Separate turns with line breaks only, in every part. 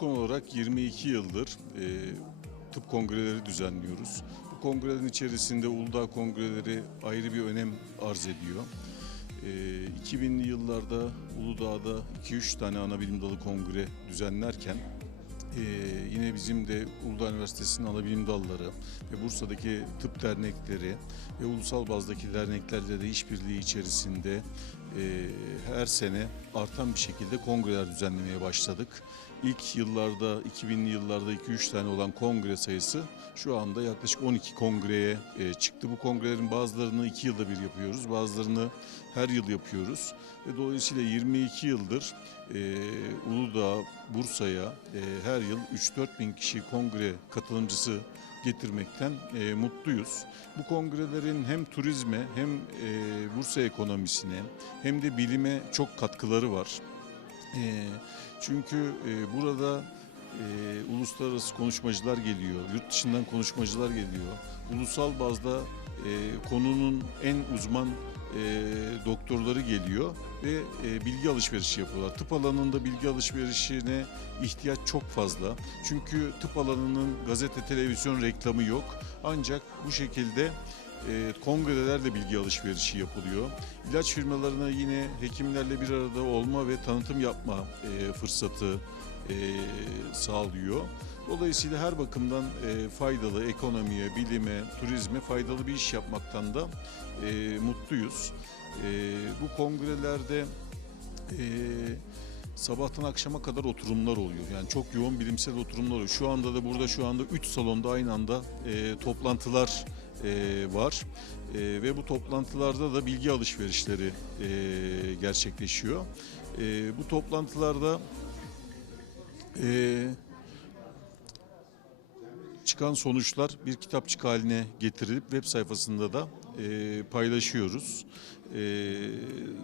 Burkon olarak 22 yıldır e, tıp kongreleri düzenliyoruz. Bu kongrelerin içerisinde Uludağ kongreleri ayrı bir önem arz ediyor. E, 2000'li yıllarda Uludağ'da 2-3 tane ana bilim dalı kongre düzenlerken e, yine bizim de Uludağ Üniversitesi'nin ana bilim dalları ve Bursa'daki tıp dernekleri ve ulusal bazdaki derneklerle de işbirliği içerisinde e, her sene artan bir şekilde kongreler düzenlemeye başladık. İlk yıllarda, 2000'li yıllarda 2-3 tane olan kongre sayısı şu anda yaklaşık 12 kongreye e, çıktı. Bu kongrelerin bazılarını 2 yılda bir yapıyoruz, bazılarını her yıl yapıyoruz. Ve dolayısıyla 22 yıldır e, Uludağ, Bursa'ya e, her yıl 3-4 bin kişi kongre katılımcısı getirmekten e, mutluyuz. Bu kongrelerin hem turizme hem e, Bursa ekonomisine hem de bilime çok katkıları var. E, çünkü e, burada e, uluslararası konuşmacılar geliyor, yurt dışından konuşmacılar geliyor. Ulusal bazda e, konunun en uzman e, doktorları geliyor ve e, bilgi alışverişi yapıyorlar. Tıp alanında bilgi alışverişine ihtiyaç çok fazla. Çünkü tıp alanının gazete, televizyon reklamı yok. Ancak bu şekilde e, kongrelerde bilgi alışverişi yapılıyor. İlaç firmalarına yine hekimlerle bir arada olma ve tanıtım yapma e, fırsatı e, sağlıyor. Dolayısıyla her bakımdan e, faydalı, ekonomiye, bilime, turizme faydalı bir iş yapmaktan da e, mutluyuz. E, bu kongrelerde e, sabahtan akşama kadar oturumlar oluyor. Yani çok yoğun bilimsel oturumlar oluyor. Şu anda da burada şu anda 3 salonda aynı anda e, toplantılar e, var. E, ve bu toplantılarda da bilgi alışverişleri e, gerçekleşiyor. E, bu toplantılarda e, çıkan sonuçlar bir kitapçık haline getirilip web sayfasında da e, paylaşıyoruz. E,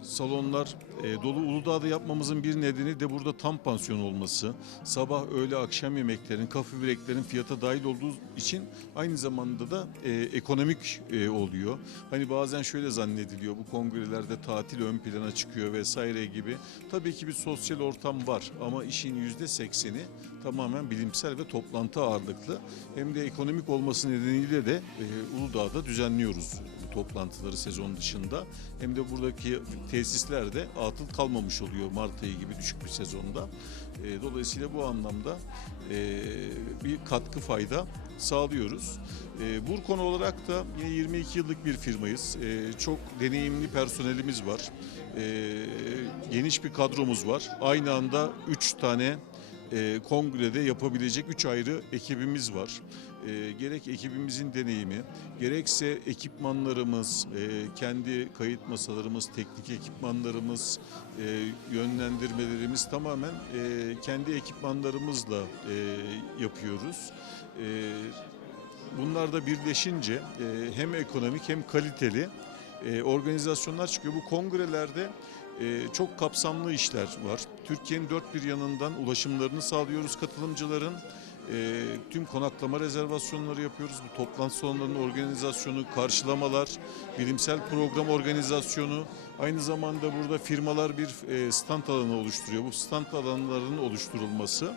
salonlar e, dolu Uludağ'da yapmamızın bir nedeni de burada tam pansiyon olması. Sabah, öğle, akşam yemeklerin, kafe böreklerin fiyata dahil olduğu için aynı zamanda da e, ekonomik e, oluyor. Hani bazen şöyle zannediliyor bu kongrelerde tatil ön plana çıkıyor vesaire gibi. Tabii ki bir sosyal ortam var ama işin yüzde sekseni tamamen bilimsel ve toplantı ağırlıklı. Hem de ekonomik olması nedeniyle de e, Uludağ'da düzenliyoruz toplantıları sezon dışında. Hem de buradaki tesisler de atıl kalmamış oluyor Mart ayı gibi düşük bir sezonda. E, dolayısıyla bu anlamda e, bir katkı fayda sağlıyoruz. E, Burkon olarak da yine 22 yıllık bir firmayız. E, çok deneyimli personelimiz var. E, geniş bir kadromuz var. Aynı anda 3 tane e, kongrede yapabilecek üç ayrı ekibimiz var. E, gerek ekibimizin deneyimi, gerekse ekipmanlarımız, e, kendi kayıt masalarımız, teknik ekipmanlarımız, e, yönlendirmelerimiz tamamen e, kendi ekipmanlarımızla e, yapıyoruz. E, bunlar da birleşince e, hem ekonomik hem kaliteli e, organizasyonlar çıkıyor. Bu kongrelerde çok kapsamlı işler var. Türkiye'nin dört bir yanından ulaşımlarını sağlıyoruz katılımcıların. E, tüm konaklama rezervasyonları yapıyoruz. Bu toplantı salonlarının organizasyonu, karşılamalar, bilimsel program organizasyonu. Aynı zamanda burada firmalar bir e, stand alanı oluşturuyor. Bu stand alanlarının oluşturulması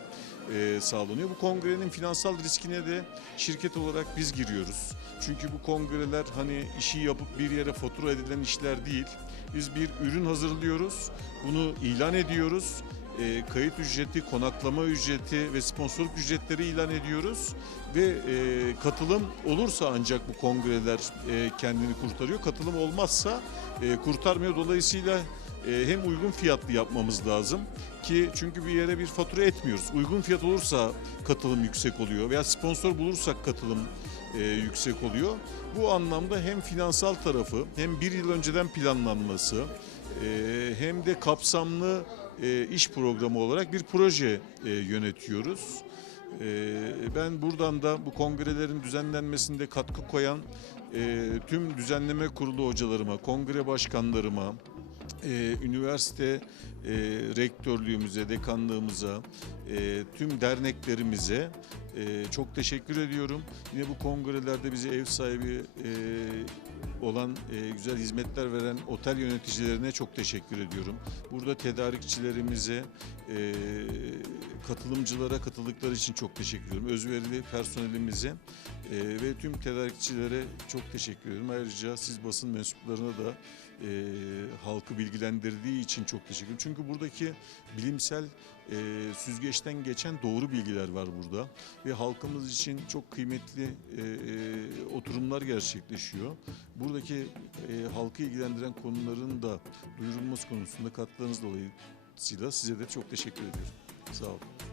e, sağlanıyor. Bu kongrenin finansal riskine de şirket olarak biz giriyoruz. Çünkü bu kongreler hani işi yapıp bir yere fatura edilen işler değil. Biz bir ürün hazırlıyoruz, bunu ilan ediyoruz. E, kayıt ücreti, konaklama ücreti ve sponsorluk ücretleri ilan ediyoruz. Ve e, katılım olursa ancak bu kongreler e, kendini kurtarıyor. Katılım olmazsa e, kurtarmıyor. Dolayısıyla e, hem uygun fiyatlı yapmamız lazım ki çünkü bir yere bir fatura etmiyoruz. Uygun fiyat olursa katılım yüksek oluyor veya sponsor bulursak katılım e, yüksek oluyor. Bu anlamda hem finansal tarafı hem bir yıl önceden planlanması hem de kapsamlı e, iş programı olarak bir proje e, yönetiyoruz. E, ben buradan da bu kongrelerin düzenlenmesinde katkı koyan e, tüm düzenleme kurulu hocalarıma, kongre başkanlarıma, e, üniversite e, rektörlüğümüze, dekanlığımıza, e, tüm derneklerimize e, çok teşekkür ediyorum. Yine bu kongrelerde bize ev sahibi e, olan e, güzel hizmetler veren otel yöneticilerine çok teşekkür ediyorum. Burada tedarikçilerimize, e, katılımcılara katıldıkları için çok teşekkür ediyorum. Özverili personelimize e, ve tüm tedarikçilere çok teşekkür ediyorum. Ayrıca siz basın mensuplarına da e, halkı bilgilendirdiği için çok teşekkür ederim. Çünkü buradaki bilimsel e, süzgeçten geçen doğru bilgiler var burada ve halkımız için çok kıymetli e, e, oturumlar gerçekleşiyor. Buradaki e, halkı ilgilendiren konuların da duyurulması konusunda katkılarınız dolayısıyla size de çok teşekkür ediyorum. Sağ olun.